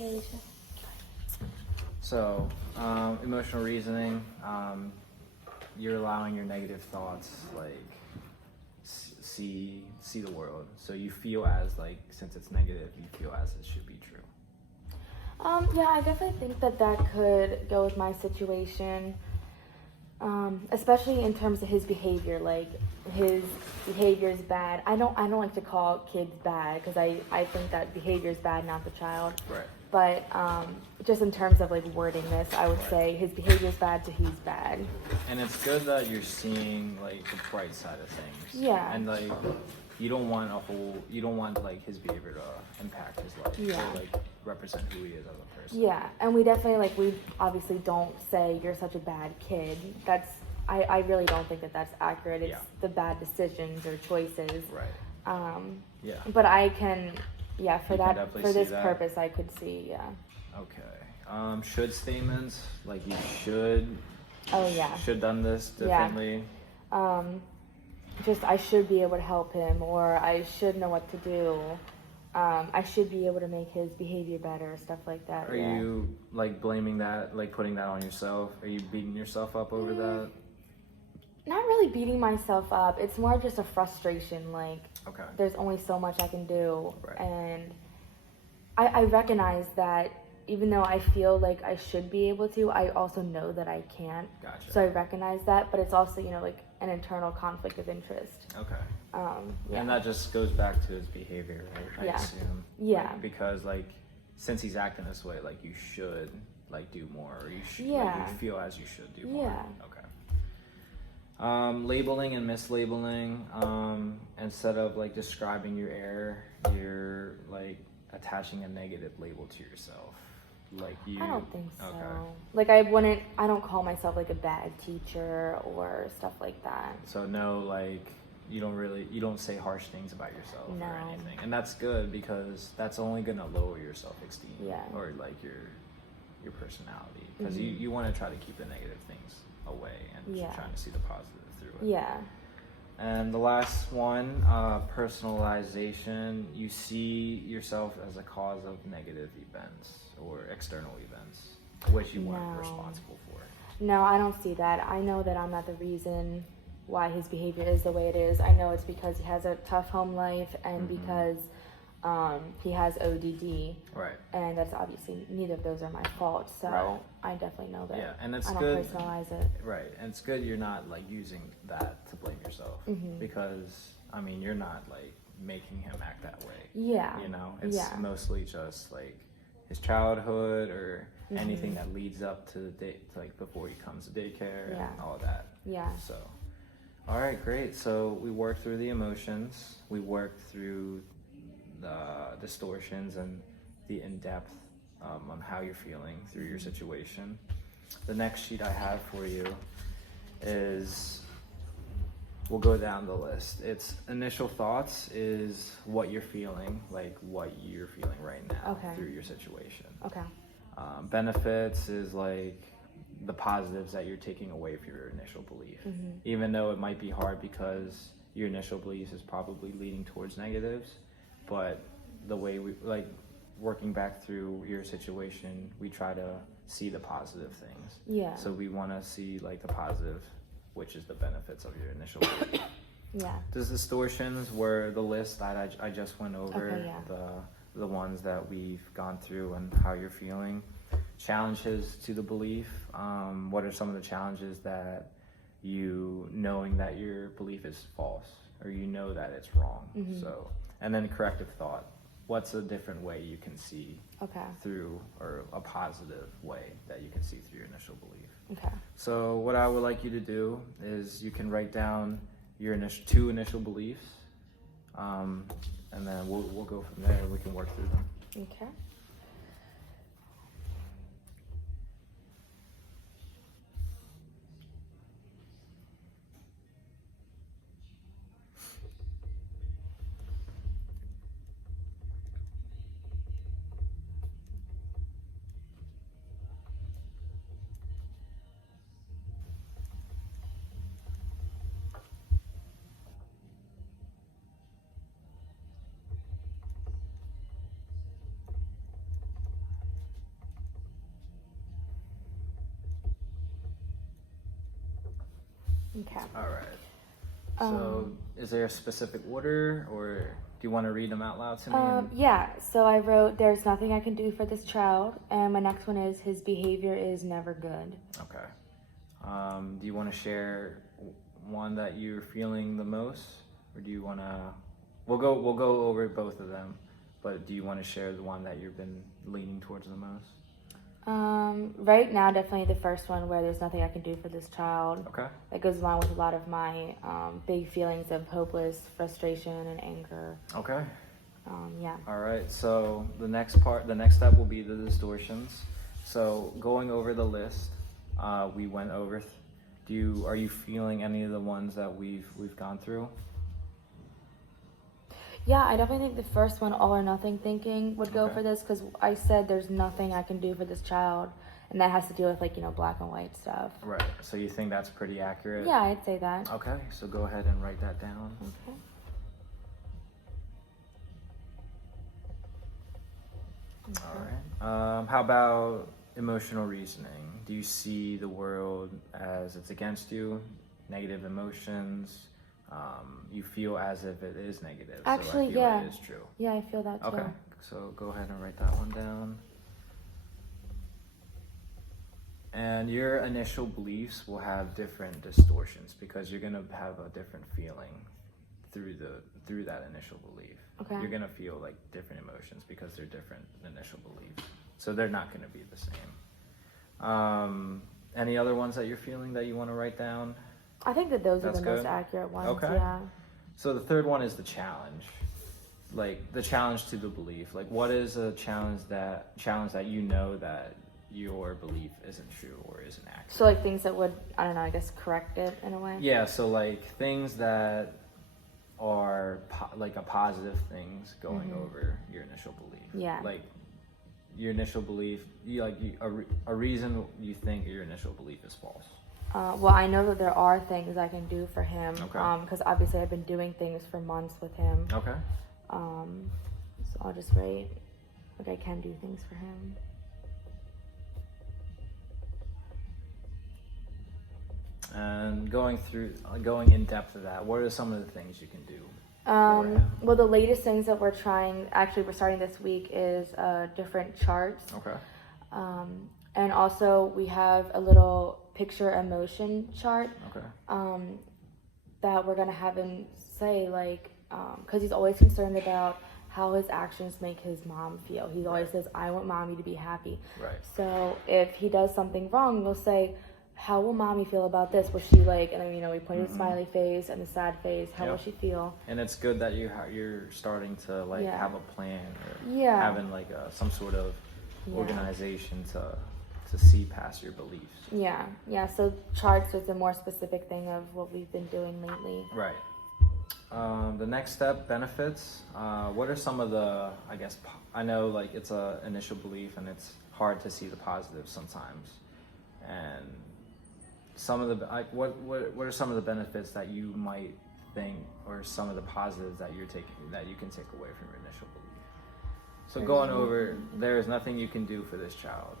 Alicia. So, emotional reasoning, you're allowing your negative thoughts, like, see the world. So you feel as, like, since it's negative, you feel as it should be true. Yeah, I definitely think that could go with my situation, especially in terms of his behavior. Like, his behavior is bad. I don't like to call kids bad because I think that behavior is bad, not the child. Right. But just in terms of like wording this, I would say his behavior is bad, so he's bad. And it's good that you're seeing like the bright side of things. Yeah. And like you don't want like his behavior to impact his life. Yeah. To like represent who he is as a person. Yeah, and we definitely we obviously don't say you're such a bad kid. I really don't think that's accurate. It's the bad decisions or choices. Right. Yeah. But I can, for this that. purpose, I could see, Okay. Should statements, like you should. Oh yeah. Should done this differently. Yeah. Just I should be able to help him, or I should know what to do. I should be able to make his behavior better, stuff like that. Are you like blaming that, like putting that on yourself? Are you beating yourself up over that? Not really beating myself up. It's more just a frustration. Like, okay. There's only so much I can do. Right. And I recognize that even though I feel like I should be able to, I also know that I can't. Gotcha. So I recognize that, but it's also, like an internal conflict of interest. Okay. Yeah. And that just goes back to his behavior, right? I assume. Yeah. Like, because like, since he's acting this way, like you should like do more, or you should, Yeah. like, you feel as you should do more. Yeah. Okay. Labeling and mislabeling, instead of like describing your error, you're like attaching a negative label to yourself. Like you. I don't think so. Okay. Like I don't call myself like a bad teacher or stuff like that. So no, like you don't say harsh things about yourself or anything, and that's good because that's only gonna lower your self-esteem. Yeah. Or like your personality, because you want to try to keep the negative things away and trying to see the positive through it. Yeah. And the last one, personalization. You see yourself as a cause of negative events or external events, which you weren't responsible for. No, I don't see that. I know that I'm not the reason why his behavior is the way it is. I know it's because he has a tough home life and because he has ODD. Right. And that's obviously, neither of those are my fault. So I definitely know that. Yeah, and it's I don't good. personalize it. Right, and it's good you're not like using that to blame yourself because I mean you're not like making him act that way. Yeah. It's mostly just like his childhood or anything that leads up to the day, like before he comes to daycare and all of that. Yeah. So, all right, great. So we worked through the emotions. We worked through the distortions and the in-depth on how you're feeling through your situation. The next sheet I have for you is, we'll go down the list. It's initial thoughts is what you're feeling, like what you're feeling right now through your situation. Okay. Benefits is like the positives that you're taking away from your initial belief. Even though it might be hard because your initial belief is probably leading towards negatives, but the way we like working back through your situation, we try to see the positive things. Yeah. So we want to see like the positive, which is the benefits of your initial belief. Yeah. The distortions were the list that I just went over, Okay, yeah. the ones that we've gone through and how you're feeling. Challenges to the belief. What are some of the challenges that knowing that your belief is false or you know that it's wrong? So, and then corrective thought. What's a different way you can see through, or a positive way that you can see through your initial belief? Okay. So what I would like you to do is you can write down your two initial beliefs, and then we'll go from there and we can work through them. Okay. Okay. All right. So, is there a specific order, or do you want to read them out loud to me? Yeah, so I wrote, there's nothing I can do for this child. And my next one is, his behavior is never good. Okay. Do you want to share one that you're feeling the most, or do you want to? We'll go over both of them, but do you want to share the one that you've been leaning towards the most? Right now, definitely the first one, where there's nothing I can do for this child. Okay. That goes along with a lot of my big feelings of hopeless frustration and anger. Okay. Yeah. All right. So the next step will be the distortions. So going over the list, we went over. Are you feeling any of the ones that we've gone through? Yeah, I definitely think the first one, all or nothing thinking, would go Okay. for this, because I said there's nothing I can do for this child, and that has to do with, like, black and white stuff. Right. So you think that's pretty accurate? Yeah, I'd say that. Okay. So go ahead and write that down. Okay. All right. How about emotional reasoning? Do you see the world as it's against you? Negative emotions? You feel as if it is negative. Actually, so I feel yeah. it is true. Yeah, I feel that too. Okay. So go ahead and write that one down. And your initial beliefs will have different distortions because you're gonna have a different feeling through that initial belief. Okay. You're gonna feel like different emotions because they're different initial beliefs. So they're not gonna be the same. Any other ones that you're feeling that you want to write down? I think that those are That's the good? most accurate ones. Okay. Yeah. So the third one is the challenge. Like the challenge to the belief. Like what is a challenge that you know that your belief isn't true or isn't accurate? So, like, things that would, I don't know, I guess correct it in a way. Yeah, so like things that are like a positive things going over your initial belief. Yeah. Like your initial belief, a reason you think your initial belief is false. Well, I know that there are things I can do for him. Okay. Because obviously I've been doing things for months with him. Okay. So I'll just write, like, I can do things for him. And going in depth of that, what are some of the things you can do? Well, the latest things that we're starting this week is different charts. Okay. And also we have a little picture emotion chart. Okay. That we're gonna have him say, like, because he's always concerned about how his actions make his mom feel. He always says, I want mommy to be happy. Right. So if he does something wrong, we'll say, how will mommy feel about this? Will she like, and then, we point a smiley face and a sad face. How will she feel? And it's good that you're starting to have a plan or having like some sort of organization to see past your beliefs. Yeah. So charts is a more specific thing of what we've been doing lately. Right. The next step, benefits. What are some of the, I know like it's a initial belief and it's hard to see the positives sometimes. And some of the, what are some of the benefits that you might think, or some of the positives that you can take away from your initial belief? So going over, there is nothing you can do for this child.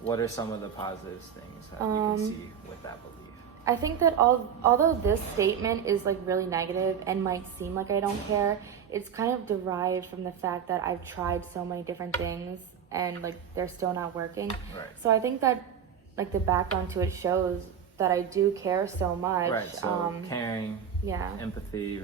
What are some of the positive things that you can see with that belief? I think that although this statement is like really negative and might seem like I don't care, it's kind of derived from the fact that I've tried so many different things and like they're still not working. Right. So I think that like the background to it shows that I do care so much. Right. So caring, yeah, empathy,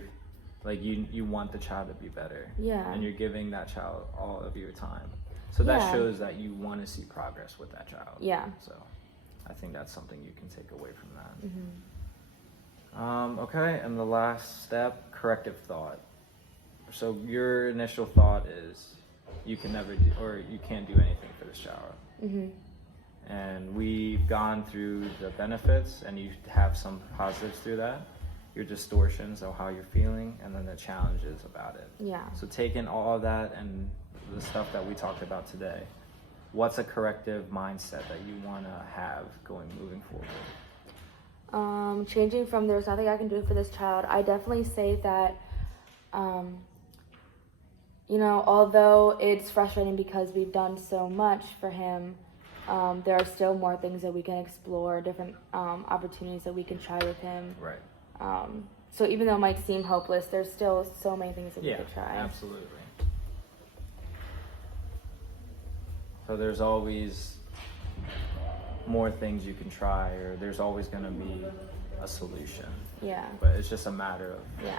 like you want the child to be better. Yeah. And you're giving that child all of your time. So that Yeah. shows that you want to see progress with that child. Yeah. So I think that's something you can take away from that. Mm-hmm. Okay, and the last step, corrective thought. So your initial thought is you can never do, or you can't do anything for this child. Mm-hmm. And we've gone through the benefits, and you have some positives through that, your distortions of how you're feeling, and then the challenges about it. Yeah. So taking all of that and the stuff that we talked about today, what's a corrective mindset that you want to have moving forward? Changing from there's nothing I can do for this child, I definitely say that, although it's frustrating because we've done so much for him, there are still more things that we can explore, different opportunities that we can try with him. Right. So even though it might seem hopeless, there's still so many things that we could try. Absolutely. So there's always more things you can try, or there's always going to be a solution. Yeah. But it's just a matter of Yeah.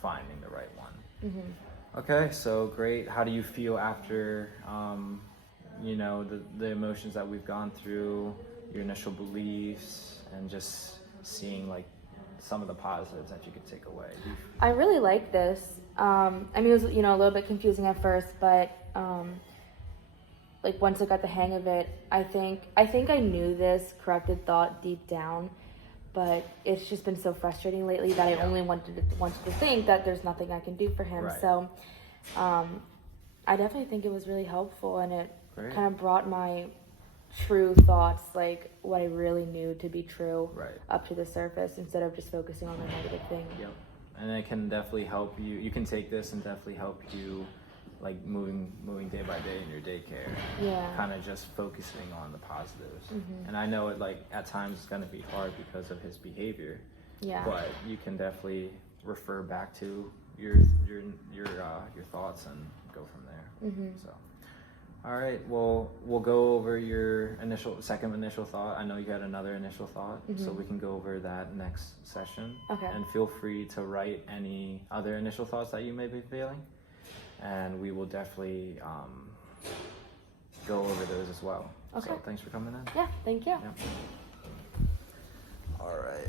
finding the right one. Mm-hmm. Okay, so great. How do you feel after, you know, the emotions that we've gone through, your initial beliefs, and just seeing like some of the positives that you could take away? I really like this. I mean, it was, you know, a little bit confusing at first, but like once I got the hang of it, I think I knew this corrected thought deep down, but it's just been so frustrating lately that I only wanted to think that there's nothing I can do for him. Right. So, I definitely think it was really helpful, and it Great. kind of brought my true thoughts, like what I really knew to be true, Right. up to the surface instead of just focusing on the negative thing. Yep. And it can definitely help you. You can take this and definitely help you, like moving day by day in your daycare. Yeah. Kind of just focusing on the positives. Mhm. And I know it, like, at times it's going to be hard because of his behavior. Yeah. But you can definitely refer back to your thoughts and go from there. Mhm. So, all right. Well, we'll go over your second initial thought. I know you had another initial thought, so Mhm. we can go over that next session. Okay. And feel free to write any other initial thoughts that you may be feeling, and we will definitely go over those as well. Okay. So thanks for coming in. Yeah. Thank you. Yeah. All right.